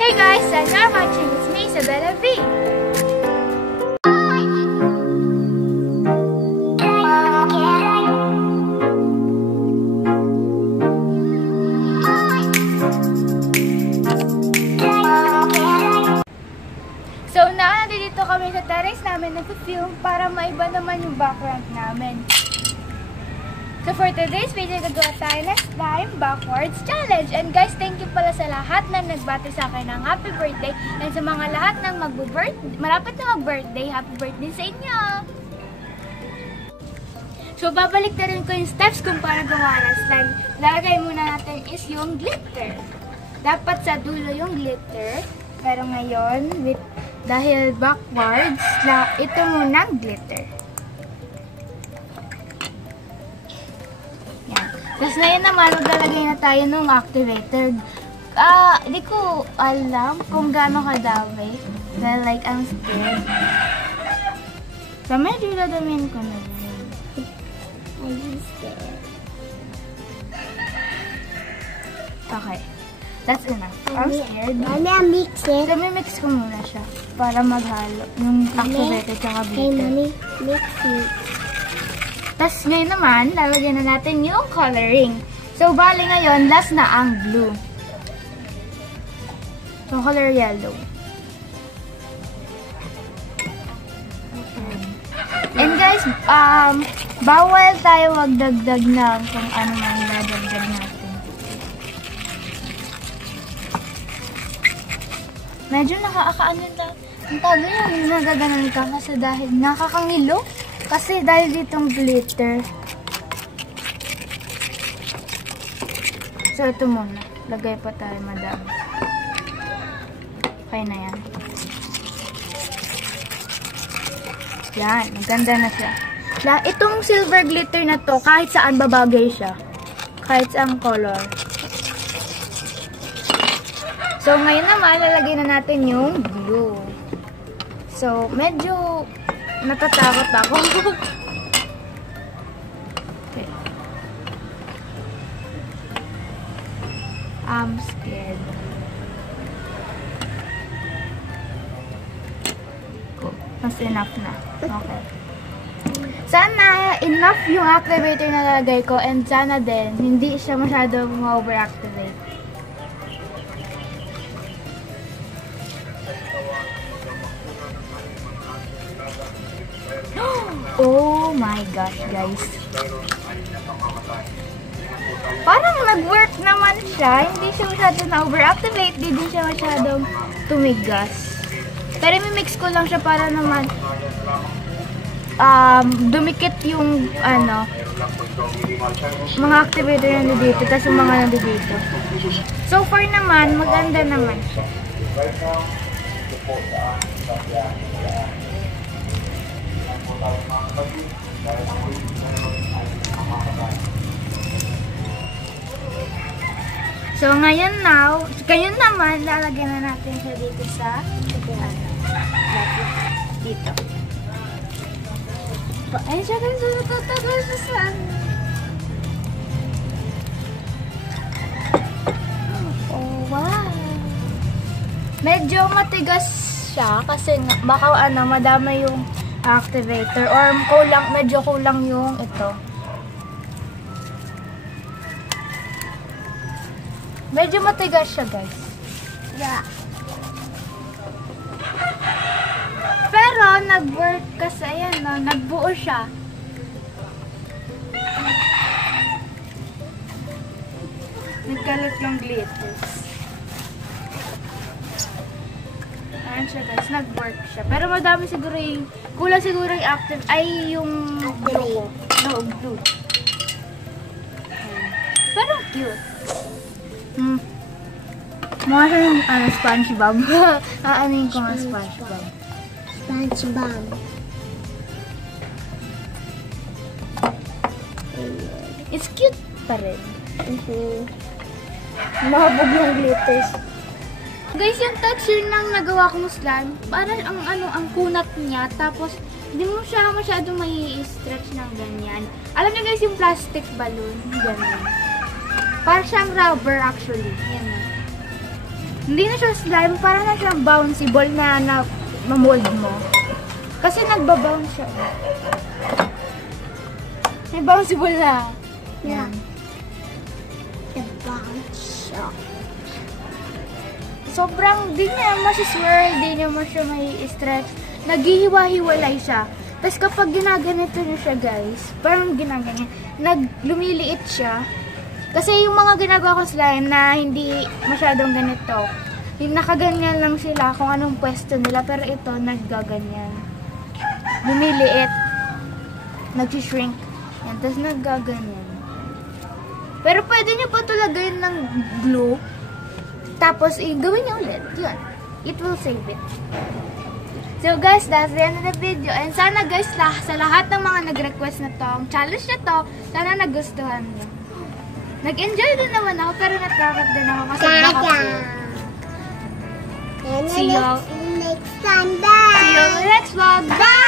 Hey guys, and you're watching with me, Isabella V. So now, nandito kami sa terrace namin nag-film para maiba naman yung background namin. So for today's video, gagawa tayo ng slime backwards challenge. And guys, thank you pala sa lahat na nagbati sa akin ng happy birthday. And sa mga lahat ng malapit na mag-birthday, happy birthday sa inyo! So babalik na rin ko yung steps kung paano gawa ng slime. Lalagay muna natin is yung glitter. Dapat sa dulo yung glitter. Pero ngayon, dahil backwards, ito muna ang glitter. Tapos ngayon naman, maglalagay na tayo ng activator. Hindi ko alam kung gaano kadami. Dahil like, I'm scared. So, medyo dadamin ko na yun. I'm scared. Okay. That's enough. I'm scared. Mami, I'll mix it. So, mix ko muna siya. Para maghalo. Yung activator tsaka glitter. Okay, Mami. Mix it. Tapos ngayon naman, lalagyan na natin yung coloring. So, bali ngayon, last na ang blue. So, color yellow. And guys, bawal tayo magdagdag ng kung ano man dadagdag natin. Medyo nakakaano lang. Ang tagal yung nagaganan ka kasi dahil nakakangilo. Kasi dahil ditong glitter. So, ito muna. Lagay pa tayo, madam. Okay na yan. Yan. Maganda na siya. Itong silver glitter na to, kahit saan babagay siya. Kahit saan color. So, ngayon naman, lalagay na natin yung blue. So, medyo natatakot ako. Okay. I'm scared. Cool. Mas enough na. Okay. Sana enough yung activator na lalagay ko and sana din hindi siya masyadong overactivate. Oh my gosh, guys. Parang nag-work naman siya. Hindi siya masyadong na-overactivate. Hindi din siya masyadong tumigas. Pero mimix ko lang siya para naman dumikit yung mga activator na nandito. Tapos yung mga nandito. So far naman, maganda naman siya. So, ngayon naman, lalagyan na natin siya dito sa dito. Ay, siya guys, natatagal siya sa oh, wow! Medyo matigas siya kasi baka madama yung activator or medyo kulang yung ito. Medyo matigas siya, guys. Yeah. Pero nag-work kasi ayan, no, nagbuo siya. Nagkalat yung glitters. Ayan siya, guys. Nag-work siya. Pero madami siguro yung kulang siguro yung active ay yung blue. No, blue. Pero cute. Mukha siya yung SpongeBob. Aanayin ko nga SpongeBob. SpongeBob. It's cute pa rin. Mahabog yung glitters. Guys, yung texture ng nagawa kong slime, parang ang kunat niya, tapos hindi mo siya masyadong mai-stretch ng ganyan. Alam niyo guys, yung plastic balloon, ganyan. Parang siyang rubber actually. Yan na. Hindi na siya slime, parang na siyang bouncy ball na mamold mo. Kasi nagbabounce siya. May bouncy ball na. Yeah. The bounce shop. Sobrang, di niya masiswirl, di niya siya may stretch. Naghihiwa-hiwalay siya. Tapos kapag ginaganito niya siya, guys, parang ginaganyan, lumiliit siya. Kasi yung mga ginagawa ko slime na hindi masyadong ganito, yung nakaganyan lang sila kung anong pwesto nila, pero ito, naggaganyan. Lumiliit. Nag-shrink. Yan, tapos naggaganyan. Pero pwede niyo pa ito lagayin ng glue. Tapos, gawin niyo ulit. Yun. It will save it. So guys, that's the end of the video. And sana guys, sa lahat ng mga nag-request na tong challenge na to, sana nagustuhan niyo. Nag-enjoy din naman ako, pero natakot din ako kasi baka And See you next time. Bye. see you on the next vlog. Bye!